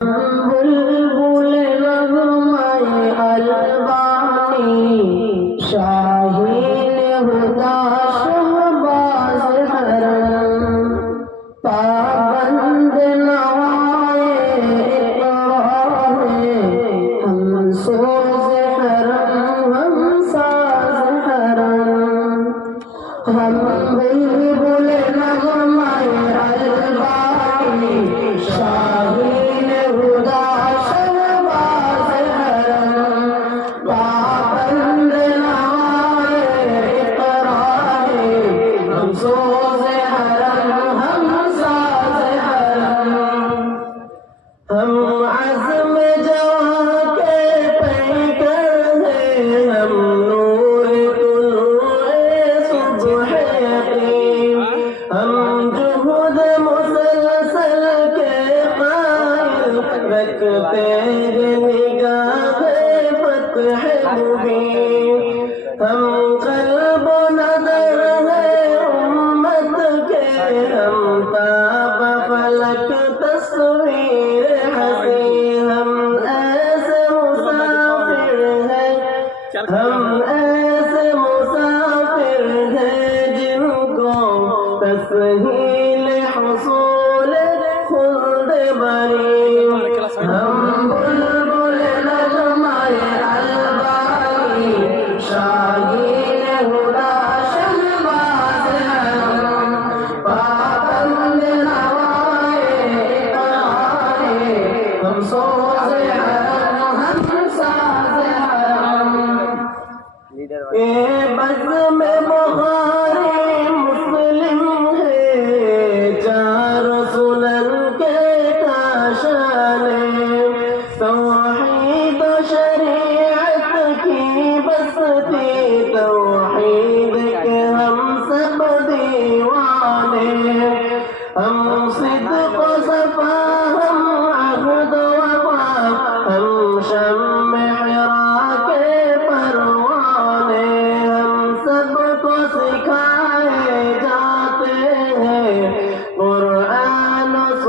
बुलबुल नगमाए अलबानी शाहीन हुदा शहबाज हरम पाबंद नवाए इकरार हम सोज हरम हम साज हरम हम बुलबुल नगमाए अलबानी शाहीन हुदा शहबाज हरम पाबंद नवाए इकरार हम सोज हरम हम साज हरम हम अज़्म जवां के पैकर हैं हम नूर तुलूए सुबह यकीन हम जुहद मुसलसल के कायल रखते हैं निगाह फतह मुबीन हम क़ल्ब नज़र है उम्मत के हम ताब फलक तस्वीर हसी हम ऐसे मुसाफिर हैं हम ऐसे मुसाफिर हैं जिनको तस्हील हुसूल खुल्द बरी हम बुलबुल नगमाए अलबानी शाहीन हुदा शहबाज हरम पाबंद नवाए इकरार हम सोज हरम हम